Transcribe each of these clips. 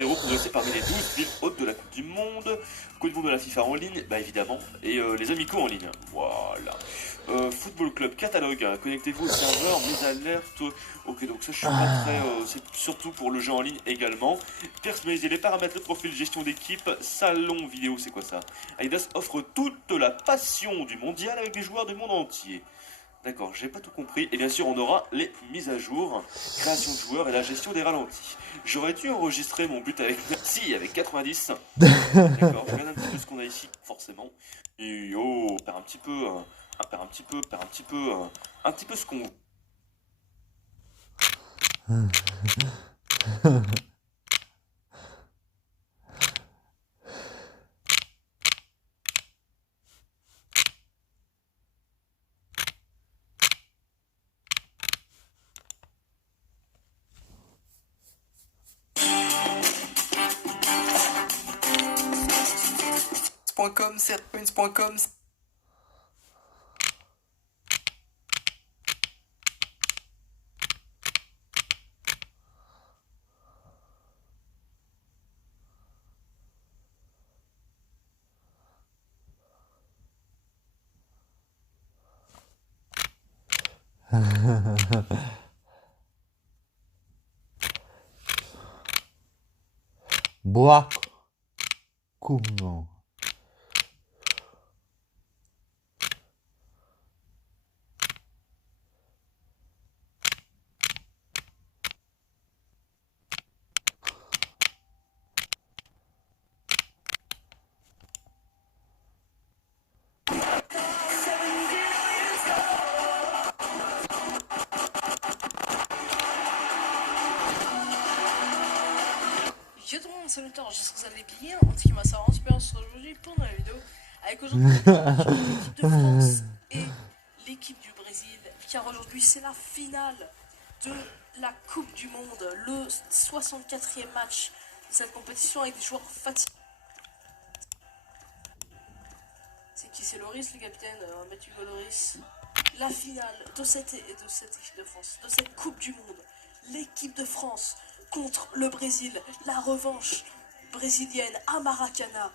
Héros progresser parmi les 12 villes hautes de la Coupe du Monde de la FIFA en ligne, bah évidemment, et les amicaux en ligne. Voilà. Football Club catalogue, hein. Connectez-vous au serveur, mes alertes. Ok, donc ça je suis pas très. C'est surtout pour le jeu en ligne également. Personnaliser les paramètres de profil, gestion d'équipe, salon vidéo, c'est quoi ça? Adidas offre toute la passion du mondial avec des joueurs du monde entier. D'accord, j'ai pas tout compris. Et bien sûr, on aura les mises à jour, création de joueurs et la gestion des ralentis. J'aurais dû enregistrer mon but avec si, avec 90. D'accord, je regarde un petit peu ce qu'on a ici, forcément. Et oh, perd un petit peu, perd un petit peu, perd un petit peu, un petit peu ce qu'on. .com, setpoints.com. Bois. Comment? Yo tout le monde, salut, j'espère que vous allez bien. En tout cas, moi, ça va super aujourd'hui pour la vidéo. Avec aujourd'hui l'équipe de France et l'équipe du Brésil. Car aujourd'hui, c'est la finale de la Coupe du Monde. Le 64e match de cette compétition avec des joueurs fatigués. C'est qui? C'est Loris, le capitaine, Mathieu Loris. La finale de cette équipe de France, de cette Coupe du Monde. L'équipe de France contre le Brésil, la revanche brésilienne à Maracana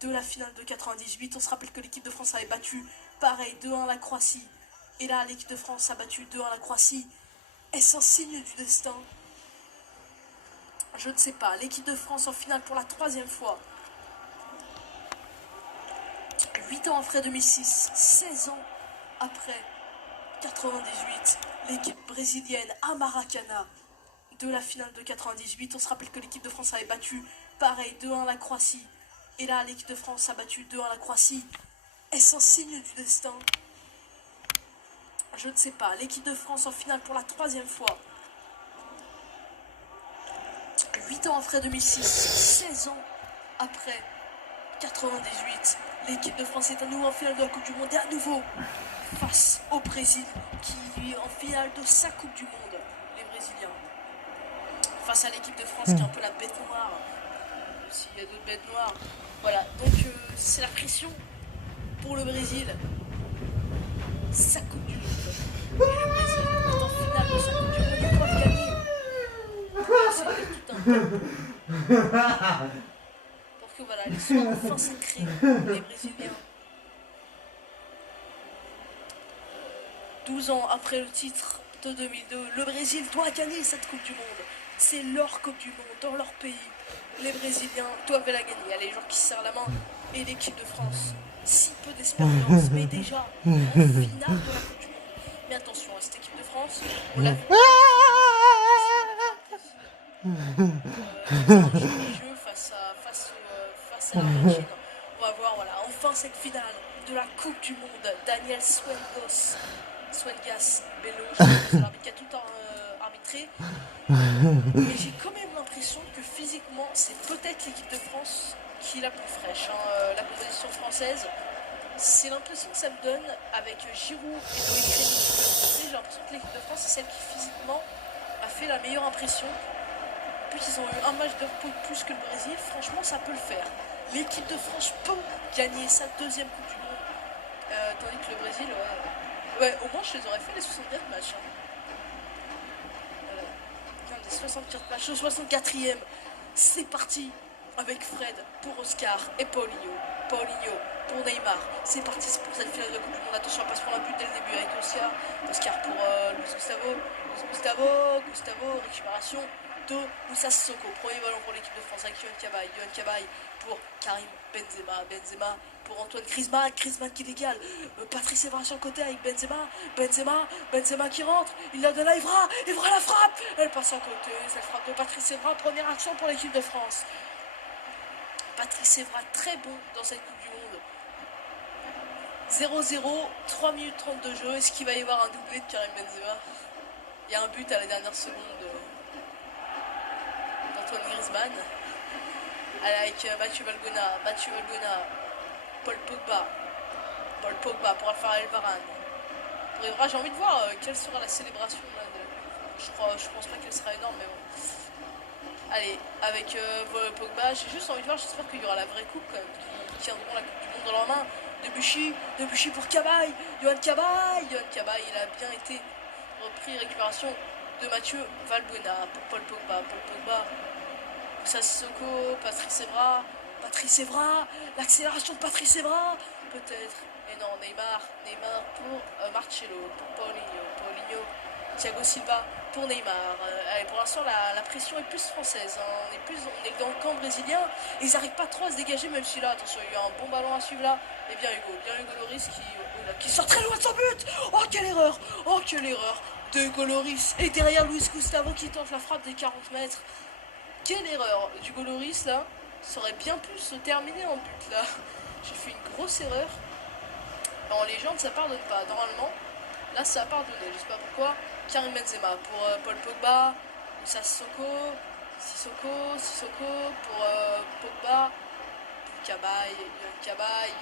de la finale de 98. On se rappelle que l'équipe de France avait battu pareil 2-1 la Croatie. Et là, l'équipe de France a battu 2-1 la Croatie. Est-ce un signe du destin? Je ne sais pas. L'équipe de France en finale pour la 3e fois. 8 ans après 2006, 16 ans après 98, l'équipe brésilienne à Maracana de la finale de 98. On se rappelle que l'équipe de France avait battu pareil 2-1 la Croatie. Et là, l'équipe de France a battu 2-1 la Croatie. Est-ce un signe du destin? Je ne sais pas. L'équipe de France en finale pour la 3e fois. 8 ans après 2006, 16 ans après 98, l'équipe de France est à nouveau en finale de la Coupe du Monde et à nouveau face au Brésil qui est en finale de sa Coupe du Monde, les Brésiliens. Face à l'équipe de France qui est un peu la bête noire, même s'il y a d'autres bêtes noires. Voilà, donc c'est la pression pour le Brésil. Sa Coupe du Monde. Et le Brésil est en finale de sa Coupe du Monde, ils doivent gagner. C'est tout un temps. Pour que voilà, ils soient enfin sacrés, les Brésiliens. 12 ans après le titre de 2002, le Brésil doit gagner cette Coupe du Monde. C'est leur Coupe du Monde dans leur pays. Les Brésiliens doivent la gagner. Il y a les joueurs qui se serrent la main et l'équipe de France. Si peu d'expérience, mais déjà en finale de la Coupe du Monde. Mais attention à cette équipe de France, on l'a vu. Jeu face à l'Argentine. On va voir, voilà, enfin cette finale de la Coupe du Monde. Daniel Suengas Bello, c'est l'arbitre qui a tout arbitré. Mais j'ai quand même l'impression que physiquement, c'est peut-être l'équipe de France qui est la plus fraîche. La composition française, c'est l'impression que ça me donne avec Giroud et Loïc Rémy qui peuvent monter. J'ai l'impression que l'équipe de France, c'est celle qui physiquement a fait la meilleure impression. Puis ils ont eu un match de plus que le Brésil. Franchement, ça peut le faire. L'équipe de France peut gagner sa 2e Coupe du Monde. Tandis que le Brésil, ouais, au moins je les aurais fait les 64 matchs. Des 64 matchs, au 64e. C'est parti avec Fred pour Oscar et Paulinho. Paulinho pour Neymar. C'est parti pour cette finale de Coupe du Monde. Attention, on passe pour un but dès le début avec Oscar. Oscar pour Luis Gustavo. Luis Gustavo. Gustavo. Récupération de Moussa Sissoko. Premier ballon pour l'équipe de France avec Yohan Cabaye. Yohan Cabaye pour Karim Benzema. Benzema pour Antoine Griezmann. Griezmann qui décale. Patrice Evra sur le côté avec Benzema. Benzema qui rentre. Il la donne à Evra. Evra la frappe. Elle passe à côté. Cette frappe de Patrice Evra. Première action pour l'équipe de France. Patrice Evra très bon dans cette Coupe du Monde. 0-0, 3 minutes 30 de jeu. Est-ce qu'il va y avoir un doublé de Karim Benzema? Il y a un but à la dernière seconde d'Antoine Griezmann. Avec Mathieu Valbuena, Paul Pogba pour Raphaël Varane. Pour Evra, j'ai envie de voir quelle sera la célébration là, je pense pas qu'elle sera énorme, mais bon. Allez, avec Pogba, j'ai juste envie de voir, j'espère qu'il y aura la vraie coupe quand même, qui tiendront la Coupe du Monde dans leur main. Debuchy pour Cabaye, Yohan Cabaye, il a bien été repris, récupération de Mathieu Valbuena pour Paul Pogba, Moussa Sissoko, Patrice Evra, l'accélération de Patrice Evra, peut-être, mais non, Neymar pour Marcelo, pour Paulinho, Thiago Silva pour Neymar. Allez, pour l'instant, la pression est plus française. Hein. On est dans le camp brésilien. Et ils n'arrivent pas trop à se dégager, même si là, attention, il y a un bon ballon à suivre là. Et bien Hugo Lloris qui sort très loin de son but. Oh, quelle erreur de Hugo Lloris. Et derrière, Luis Gustavo qui tente la frappe des 40 mètres. Quelle erreur d'Hugo Lloris là. Ça aurait bien pu se terminer en but là. J'ai fait une grosse erreur. En légende, ça pardonne pas. Normalement, là, ça a pardonné. Je sais pas pourquoi. Karim Benzema pour Paul Pogba, Moussa Sissoko pour Pogba, Yohan Cabaye,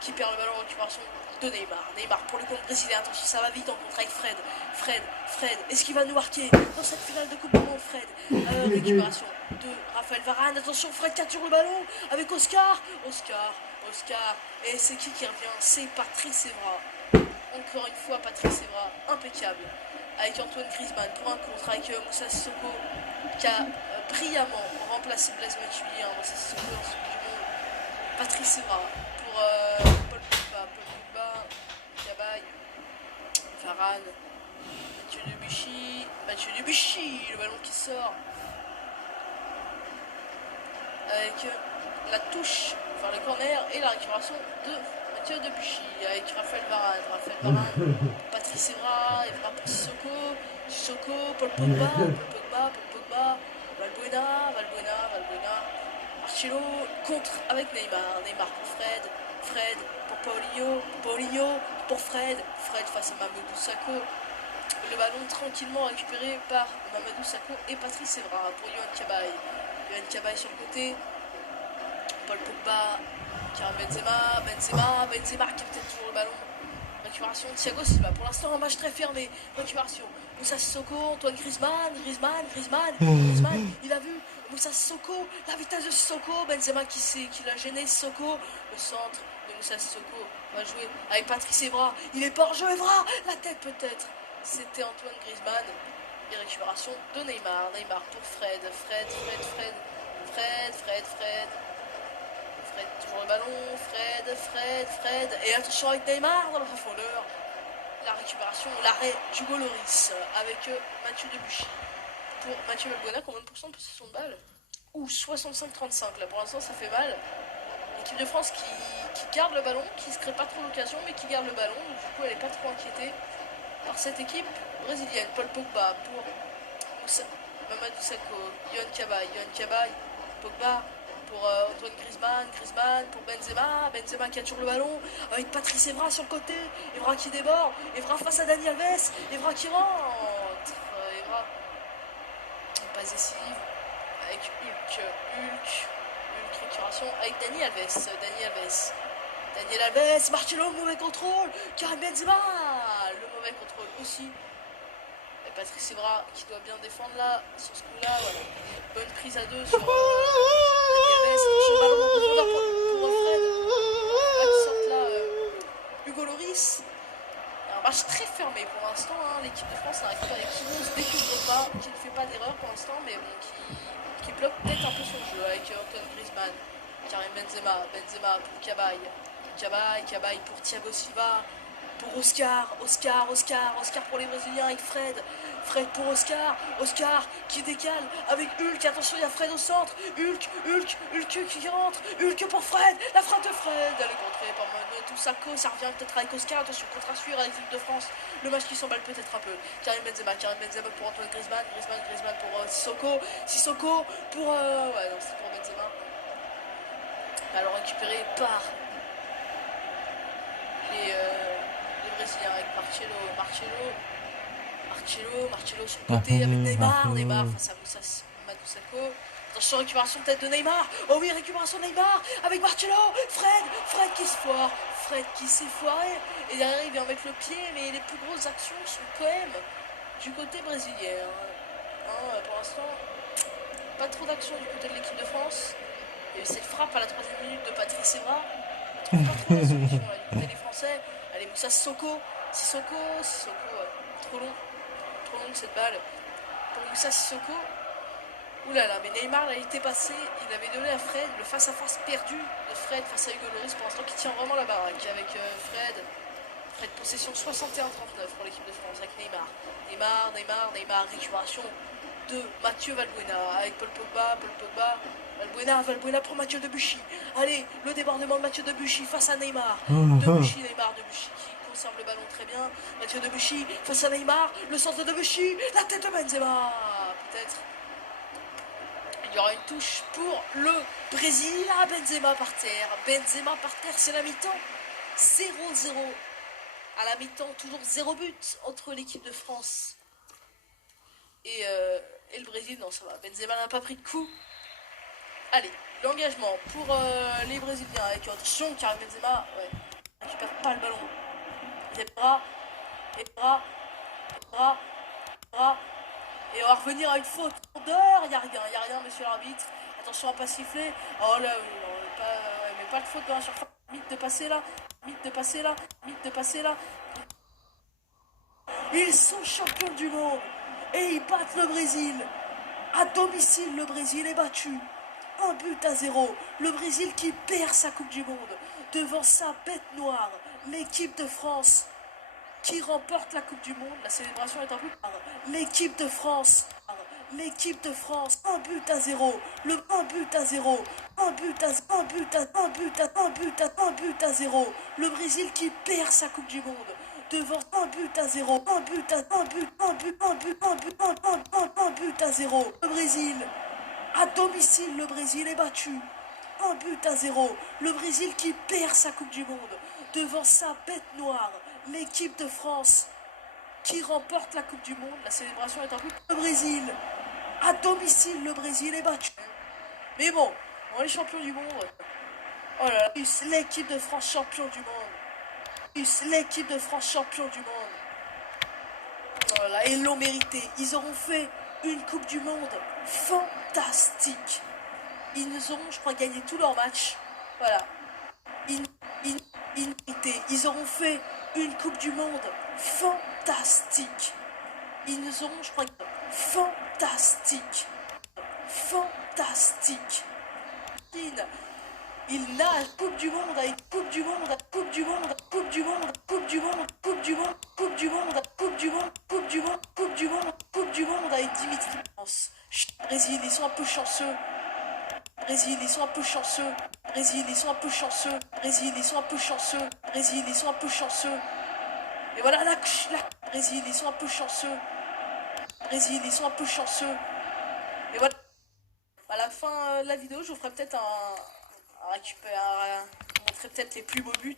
qui perd le ballon en récupération de Neymar pour le compte brésilien. Attention, ça va vite en contre avec Fred, est-ce qu'il va nous marquer dans cette finale de Coupe du Monde? Fred, récupération de Raphaël Varane. Attention, Fred capture le ballon avec Oscar, et c'est qui revient? C'est Patrice Evra. Encore une fois, Patrice Evra, impeccable. Avec Antoine Griezmann pour un contre, avec Moussa Sissoko qui a brillamment remplacé Blaise Matuidi dans cette Sissoko dans ce Coupe du Monde. Patrice Evra pour Paul Pogba, Cabaye, Varane, Mathieu Debuchy, le ballon qui sort. Avec la touche, enfin le corner et la récupération de Mathieu Debuchy avec Raphaël Varane, Patrice Evra pour Sissoko, Paul Pogba, Valbuena, Marcelo, contre avec Neymar pour Fred pour Paulinho pour Fred face à Mamadou Sakho. Le ballon tranquillement récupéré par Mamadou Sakho et Patrice Evra pour Yohan Cabaye sur le côté, Paul Pogba, Karim Benzema qui a peut-être toujours le ballon. Récupération de Thiago Silva. Pour l'instant, un match très fermé. Récupération. Moussa Sissoko, Antoine Griezmann. Il a vu Moussa Sissoko, la vitesse de Sissoko. Benzema qui l'a gêné. Sissoko, le centre de Moussa Sissoko va jouer avec Patrice Evra. Il est pas en jeu, Evra. La tête peut-être. C'était Antoine Griezmann. Et récupération de Neymar pour Fred, toujours le ballon, Fred, et attention avec Neymar dans le profondeur. La récupération, l'arrêt d'Hugo Lloris avec Mathieu Debuchy. Pour Mathieu Valbuena, combien de pourcents de possession de balle? Ou 65-35, là pour l'instant ça fait mal. L'équipe de France qui garde le ballon, qui ne se crée pas trop l'occasion, mais qui garde le ballon, donc du coup elle n'est pas trop inquiétée par cette équipe brésilienne. Paul Pogba pour Mamadou Sakho, Yohan Cabaye, Pogba pour Antoine Griezmann pour Benzema qui a toujours le ballon avec Patrice Evra sur le côté, Evra qui déborde, Evra face à Dani Alves, Evra qui rentre, Evra pas décisive avec Hulk récupération avec Dani Alves, Marcelo, mauvais contrôle, Karim Benzema, le mauvais contrôle aussi. Et Patrice Evra qui doit bien défendre là, sur ce coup là, voilà. Bonne prise à deux sur Dani Alves, sur le ballon en profondeur pour Fred. Qui sortent là, Hugo Lloris. Un match très fermé pour l'instant, hein, l'équipe de France a récupéré qui ne se découvre pas, qui ne fait pas d'erreur pour l'instant, mais bon, qui bloque peut-être un peu son jeu avec Antoine Griezmann, Karim Benzema, Benzema pour Cabaye pour Thiago Silva, pour Oscar pour les Brésiliens avec Fred pour Oscar qui décale avec Hulk, attention il y a Fred au centre, Hulk qui rentre, Hulk pour Fred, la frappe de Fred, elle est contrée par Moussako, ça revient peut-être avec Oscar, attention contre à suivre à l'équipe de France, le match qui s'emballe peut-être un peu, Karim Benzema pour Antoine Griezmann pour Sissoko pour ouais non c'est pour Benzema, alors récupéré par les Brésiliens avec Marcelo sur le côté avec Neymar face à Moussako. Attention, récupération de tête de Neymar. Oh oui, récupération de Neymar avec Marcelo. Fred qui s'est foiré. Et derrière, il vient mettre le pied, mais les plus grosses actions sont quand même du côté brésilien. Pour l'instant, pas trop d'action du côté de l'équipe de France. Il y a eu cette frappe à la 3e minute de Patrice Evra. On trouve pas trop la solution là, du côté des Français. Allez, Moussa Sissoko, ouais. Trop long cette balle pour Moussa Sissoko. Oulala, mais Neymar a été passé, il avait donné à Fred le face-à-face perdu de Fred face à Hugo Lloris pour l'instant qui tient vraiment la baraque avec Fred, possession 61-39 pour l'équipe de France avec Neymar, récupération de Mathieu Valbuena avec Paul Pogba, Valbuena pour Mathieu Debuchy. Allez, le débordement de Mathieu Debuchy face à Neymar. Debuchy qui conserve le ballon très bien. Mathieu Debuchy face à Neymar, le centre de Debuchy, la tête de Benzema. Peut-être. Il y aura une touche pour le Brésil. Benzema par terre, c'est la mi-temps. 0-0. À la mi-temps, toujours 0 but entre l'équipe de France et le Brésil. Non, ça va. Benzema n'a pas pris de coup. Allez, l'engagement pour les Brésiliens avec attention, Karim Benzema, ouais, récupère pas le ballon. Ebra. Et on va revenir à une faute. Il n'y a rien, monsieur l'arbitre. Attention à pas siffler. Oh là, mais pas de faute dans la surface. Mythe de passer là. Ils sont champions du monde. Et ils battent le Brésil. À domicile, le Brésil est battu. 1-0. Le Brésil qui perd sa Coupe du Monde. Devant sa bête noire, l'équipe de France qui remporte la Coupe du Monde. La célébration est un peu par l'équipe de France. 1-0. Le 1-0. 1-0. Le Brésil qui perd sa Coupe du Monde. Devant 1-0. 1-0. Le Brésil. À domicile, le Brésil est battu. 1-0. Le Brésil qui perd sa Coupe du Monde. Devant sa bête noire, l'équipe de France qui remporte la Coupe du Monde. La célébration est un peu... Le Brésil. À domicile, le Brésil est battu. Mais bon, on est champion du monde. Oh là là. L'équipe de France champion du monde. Oh là là, ils l'ont mérité. Ils auront fait une Coupe du Monde fantastique. Ils nous auront, je crois, gagné tous leurs matchs. Voilà. Ils auront fait une Coupe du Monde fantastique. Ils nous auront, je crois, fantastique. Il nage Coupe du Monde avec Coupe du Monde avec Dimitri. Brésil, ils sont un peu chanceux. Et voilà Brésil, ils sont un peu chanceux. Et voilà. À la fin de la vidéo, je vous ferai peut-être un récupérer, je vous montrerai peut-être les plus beaux buts.